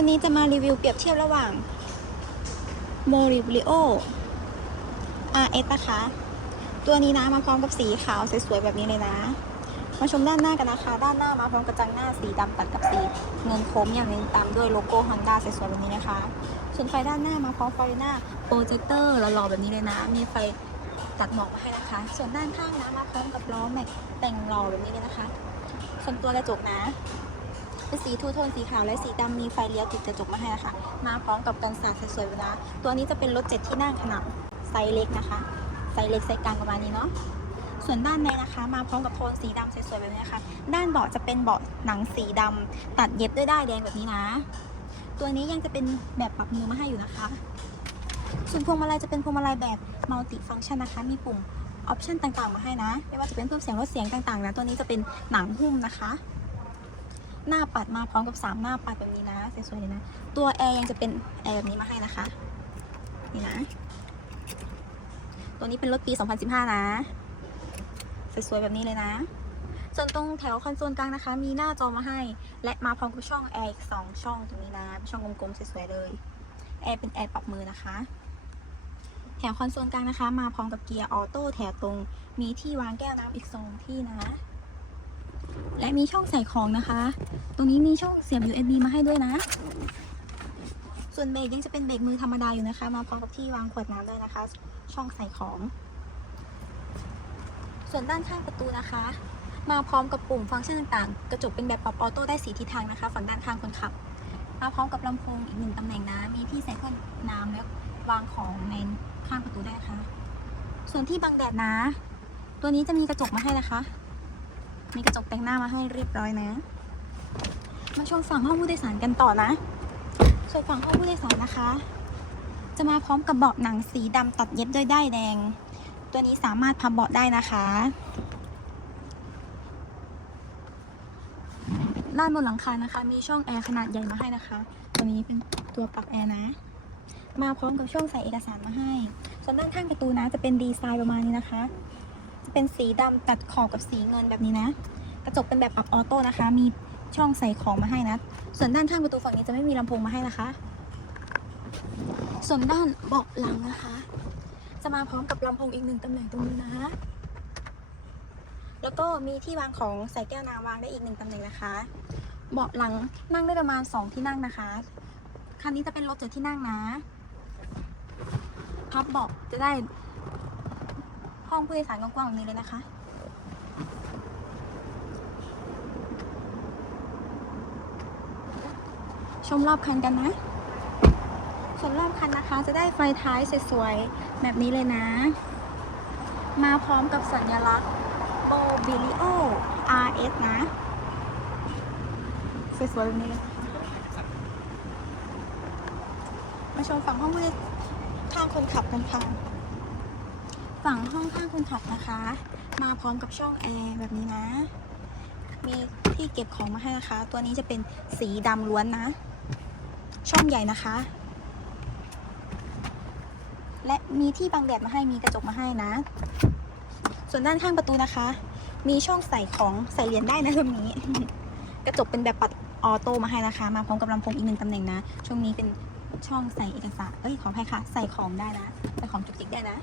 วันนี้จะมารีวิวเปรียบเทียบระหว่าง m o r i b r i o RS นะคะ ตัวนี้นะมาพร้อมกับสีขาวสวยๆแบบนี้เลยนะ มาชมด้านหน้ากันนะคะ ด้านหน้ามาพร้อมกระจังหน้าสีดำตัดกับสีเงินโค้งอย่างนึงตามด้วยโลโก้ Honda สวยๆแบบนี้นะคะ ส่วนไฟด้านหน้ามาพร้อมไฟหน้าโปรเจคเตอร์หล่อๆแบบนี้เลยนะ มีไฟตัดหมอกมาให้นะคะ ส่วนด้านข้างนะมาพร้อมกับล้อแม็กแต่งหล่อแบบนี้เลยนะคะ ส่วนตัวกระจกนะ เป็นสีทูโทนสีขาวและสีดำมีไฟเลี้ยวติดกระจกมาให้นะคะมาพร้อมกับกันสาดสวยๆเลยนะตัวนี้จะเป็นรถเจ็ดที่นั่งขนาดไซส์เล็กนะคะไซส์เล็กไซส์กลางประมาณนี้เนาะส่วนด้านในนะคะ มาพร้อมกับโทนสีดำสวยๆแบบนี้นะคะด้านเบาะจะเป็นเบาะหนังสีดำตัดเย็บด้วยด้ายแดงแบบนี้นะ ตัวนี้ยังจะเป็นแบบปรับมือมาให้อยู่นะคะ ส่วนพวงมาลัยจะเป็นพวงมาลัยแบบมัลติฟังชันนะคะ มีปุ่มออปชันต่างๆมาให้นะ ไม่ว่าจะเป็นเพิ่มเสียงลดเสียงต่างๆนะ ตัวนี้จะเป็นหนังหุ้มนะคะ หน้าปัดมาพร้อมกับ 3 หน้าปัดแบบนี้นะสวยๆเลยนะ ตัวแอร์ยังจะเป็นแอร์แบบนี้มาให้นะคะ นี่นะ ตัวนี้เป็นรถปี 2015 นะ สวยๆแบบนี้เลยนะ ส่วนตรงแถวคอนโซลกลางนะคะ มีหน้าจอมาให้ และมาพร้อมกับช่องแอร์อีก2ช่องตรงนี้นะ ช่องกลมๆสวยๆเลย แอร์เป็นแอร์ปรับมือนะคะแถวคอนโซลกลางนะคะ มาพร้อมกับเกียร์ออโต้แถวตรง มีที่วางแก้วน้ำอีกสองที่นะ และมีช่องใส่ของนะคะ ตรงนี้มีช่องเสียบ USB มาให้ด้วยนะ ส่วนเบรกยังจะเป็นเบรกมือธรรมดาอยู่นะคะ มาพร้อมกับที่วางขวดน้ำด้วยนะคะ ช่องใส่ของ ส่วนด้านข้างประตูนะคะ มาพร้อมกับปุ่มฟังก์ชันต่างๆ กระจกเป็นแบบปรับออโต้ได้สีทิศทางนะคะ ฝั่งด้านข้างคนขับ มาพร้อมกับลำโพงอีกหนึ่งตำแหน่งนะ มีที่ใส่เครื่องน้ำและวางของในข้างประตูได้นะคะ ส่วนที่บังแดดนะ ตัวนี้จะมีกระจกมาให้นะคะ มีกระจกแต่งหน้ามาให้เรียบร้อยนะ มาชมฝั่งห้องผู้โดยสารกันต่อนะส่วนฝั่งห้องผู้โดยสารนะคะ จะมาพร้อมกับเบาะหนังสีดำตัดเย็บด้วยด้ายแดง ตัวนี้สามารถพับเบาะได้นะคะด้านบนหลังคานะคะ มีช่องแอร์ขนาดใหญ่มาให้นะคะ ตัวนี้เป็นตัวปรับแอร์นะ มาพร้อมกับช่องใส่เอกสารมาให้ ส่วนด้านข้างประตูนะจะเป็นดีไซน์ประมาณนี้นะคะ จะเป็นสีดำตัดขอบกับสีเงินแบบนี้นะ กระจกเป็นแบบปรับออโต้นะคะ มีช่องใส่ของมาให้นะ ส่วนด้านข้างประตูฝั่งนี้จะไม่มีลำโพงมาให้นะคะ ส่วนด้านเบาะหลังนะคะ จะมาพร้อมกับลำโพงอีกหนึ่งตำแหน่งตรงนี้นะ แล้วก็มีที่วางของใส่แก้วน้ำวางได้อีกหนึ่งตำแหน่งนะคะ เบาะหลังนั่งได้ประมาณสองที่นั่งนะคะ คันนี้จะเป็นรถเจ็ดที่นั่งนะ พับเบาะจะได้ ห้องผู้โดยสารกว้างๆแบบนี้เลยนะคะชมรอบคันกันนะส่วนรอบคันนะคะ จะได้ไฟท้ายสวยๆ แบบนี้เลยนะ มาพร้อมกับสัญลักษณ์โ o บิลิโอ RS นะ สวยๆ แบบนี้เลยมาชมฝั่งห้องผู้โดยข้างคนขับกันค่ะ ฝั่งห้องข้างคนขับนะคะ มาพร้อมกับช่องแอร์แบบนี้นะ มีที่เก็บของมาให้นะคะ ตัวนี้จะเป็นสีดำล้วนนะ ช่องใหญ่นะคะ และมีที่บังแดดมาให้มีกระจกมาให้นะ ส่วนด้านข้างประตูนะคะ มีช่องใส่ของใส่เหรียญได้นะตรงนี้ กระจกเป็นแบบปัดออโต้มาให้นะคะ มาพร้อมกับลำโพงอีกหนึ่งตำแหน่งนะ ช่วงนี้เป็นช่องใส่เอกสาร เอ้ยขออภัยค่ะ ใส่ของได้นะ ใส่ของจุกจิกได้นะ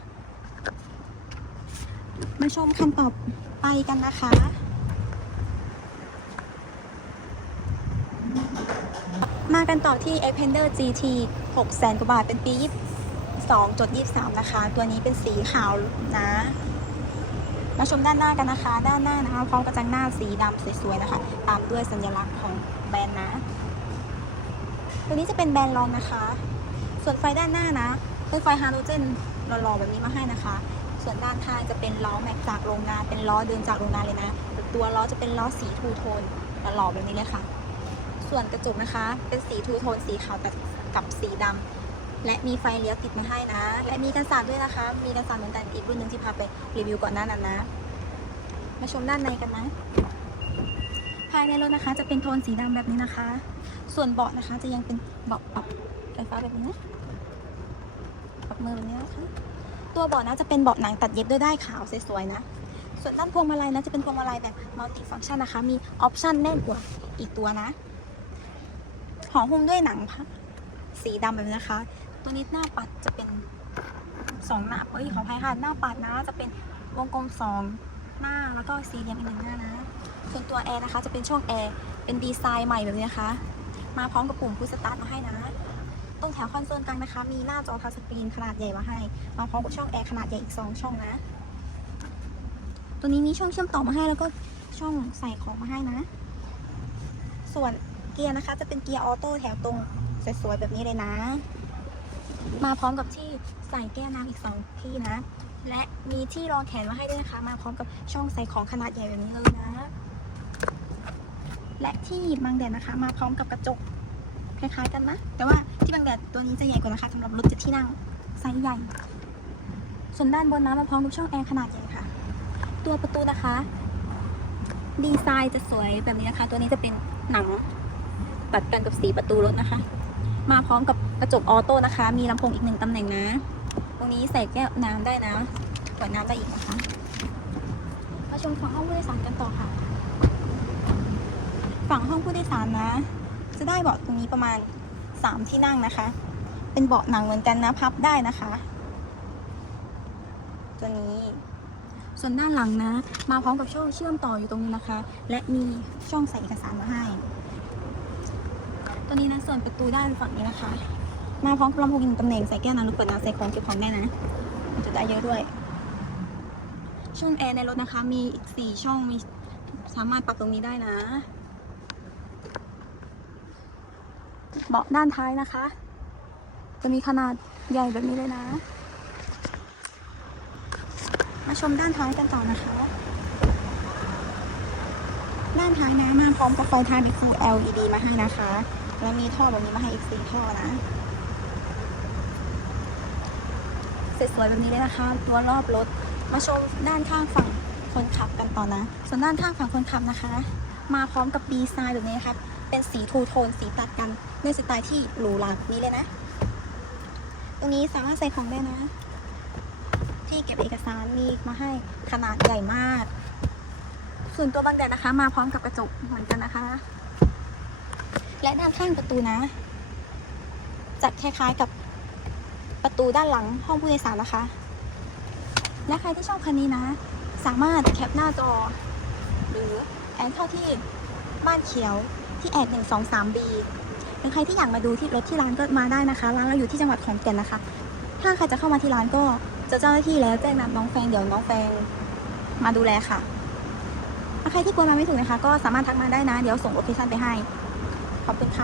มาชมคันต่อไปกันนะคะ มากันต่อที่ Xpander GT 6แสนกว่าบาท เป็นปี 22.23 นะคะ ตัวนี้เป็นสีขาวนะมาชมด้านหน้ากันนะคะ ด้านหน้านะคะพร้อมกระจังหน้าสีดำสวยๆนะคะ ตามด้วยสัญลักษณ์ของแบรนด์นะ ตัวนี้จะเป็นแบรนด์รองนะคะ ส่วนไฟด้านหน้านะเป็นไฟฮาโลเจนหล่อๆแบบนี้มาให้นะคะ ส่วนด้านข้างจะเป็นล้อแม็กจากโรงงาน เป็นล้อเดินจากโรงงานเลยนะ ตัวล้อจะเป็นล้อสีทูโทนหล่อแบบนี้เลยค่ะ ส่วนกระจกนะคะ เป็นสีทูโทนสีขาวแต่กับสีดำและมีไฟเลี้ยวติดมาให้นะ และมีกันสาดด้วยนะคะ มีกันสาดเหมือนกันอีกรุ่นหนึ่งที่พาไปรีวิวก่อนหน้านั้นนะ มาชมด้านในกันนะ ภายในรถนะคะ จะเป็นโทนสีดำแบบนี้นะคะ ส่วนเบาะนะคะจะยังเป็นเบาะปรับไฟฟ้าแบบนี้นะปรับมือแบบนี้นะคะ ตัวเบาะนะจะเป็นเบาะหนังตัดเย็บด้วยได้ขาวสวยๆนะ ส่วนด้านพวงมาลัยนะจะเป็นพวงมาลัยแบบมัลติฟังชันนะคะ มีออปชันแน่นกว่าอีกตัวนะห่อหุ้มด้วยหนังสีดำแบบนี้นะคะ ตัวนี้หน้าปัดจะเป็นสองหน้าเอ้ยขออภัยค่ะหน้าปัดนะ จะเป็นวงกลมสองหน้าแล้วก็สี่เหลี่ยมอีกหนึ่งหน้านะ ส่วนตัวแอร์นะคะ จะเป็นช่องแอร์เป็นดีไซน์ใหม่แบบนี้นะคะ มาพร้อมกับปุ่มพุชสตาร์ทมาให้นะ ตรงแถวคอนโซลกลางนะคะ มีหน้าจอทัชสกรีนขนาดใหญ่มาให้ มาพร้อมกับช่องแอร์ขนาดใหญ่อีก 2 ช่องนะ ตัวนี้มีช่องเชื่อมต่อมาให้แล้วก็ช่องใส่ของมาให้นะ ส่วนเกียร์นะคะ จะเป็นเกียร์ออโต้แถวตรงสวยๆแบบนี้เลยนะ มาพร้อมกับที่ใส่แก้วน้ำอีก 2 ที่นะ และมีที่รองแขนมาให้ด้วยนะคะ มาพร้อมกับช่องใส่ของขนาดใหญ่แบบนี้เลยนะ และที่หยิบบางแดดนะคะ มาพร้อมกับกระจก คล้ายๆกันนะ แต่ว่าที่บางแดดตัวนี้จะใหญ่กว่านะคะสำหรับรถเจ็ดที่นั่งไซส์ใหญ่ ส่วนด้านบนนะมาพร้อมกับช่องแอร์ขนาดใหญ่ค่ะ ตัวประตูนะคะ ดีไซน์จะสวยแบบนี้นะคะ ตัวนี้จะเป็นหนังตัดกันกับสีประตูรถนะคะ มาพร้อมกับกระจกออโต้นะคะ มีลำโพงอีกหนึ่งตำแหน่งนะ ตรงนี้ใส่แก้วน้ำได้นะกดน้ำได้อีกนะคะมาชมฝั่งห้องผู้โดยสารกันต่อค่ะ ฝั่งห้องผู้โดยสารนะ จะได้เบาะตรงนี้ประมาณ 3 ที่นั่งนะคะ เป็นเบาะหนังเหมือนกันนะพับได้นะคะ ตัวนี้ส่วนด้านหลังนะ มาพร้อมกับช่องเชื่อมต่ออยู่ตรงนี้นะคะ และมีช่องใส่เอกสารมาให้ ตัวนี้นะส่วนประตูด้านฝั่งนี้นะคะ มาพร้อมกับลำโพงอีกหนึ่งตำแหน่งใส่แก้วน้ำลูกเปิดน้ำใส่ของเก็บของได้นะจะได้เยอะด้วย ช่องแอร์ในรถนะคะ มีอีกสี่ช่องมีสามารถปรับตรงนี้ได้นะ เบาะด้านท้ายนะคะ จะมีขนาดใหญ่แบบนี้เลยนะ มาชมด้านท้ายกันต่อนะคะ ด้านท้ายนะมาพร้อมกับไฟท้ายเป็น Full LED มาให้นะคะ แล้วมีท่อแบบนี้มาให้อีกสี่ท่อนะสวยๆแบบนี้เลยนะคะ ตัวรอบรถ มาชมด้านข้างฝั่งคนขับกันต่อนะ ส่วนด้านข้างฝั่งคนขับนะคะ มาพร้อมกับดีไซน์แบบนี้นะคะ เป็นสีทูโทน สีตัดกันในสไตล์ที่หรูหราแบบนี้เลยนะ ตรงนี้สามารถใส่ของได้นะ ที่เก็บเอกสารมีมาให้ขนาดใหญ่มาก ส่วนตัวบังแดดนะคะ มาพร้อมกับกระจกเหมือนกันนะคะ และด้านข้างประตูนะจัดคล้ายๆกับประตูด้านหลังห้องผู้โดยสารนะคะ และใครที่ชอบคันนี้นะ สามารถแคปหน้าจอ หรือแอดเข้าที่บ้านเขียว ที่แอดหนึ่งสองสามบีเป็นใครที่อยากมาดูที่รถที่ร้านก็มาได้นะคะ ร้านเราอยู่ที่จังหวัดขอนแก่นนะคะ ถ้าใครจะเข้ามาที่ร้านก็จะเจ้าหน้าที่แล้วแจ้งนำน้องแฟงเดี๋ยวน้องแฟงมาดูแลค่ะถ้าใครที่กลัวมาไม่ถูกนะคะ ก็สามารถทักมาได้นะ เดี๋ยวส่งโลเคชั่นไปให้ ขอบคุณค่ะ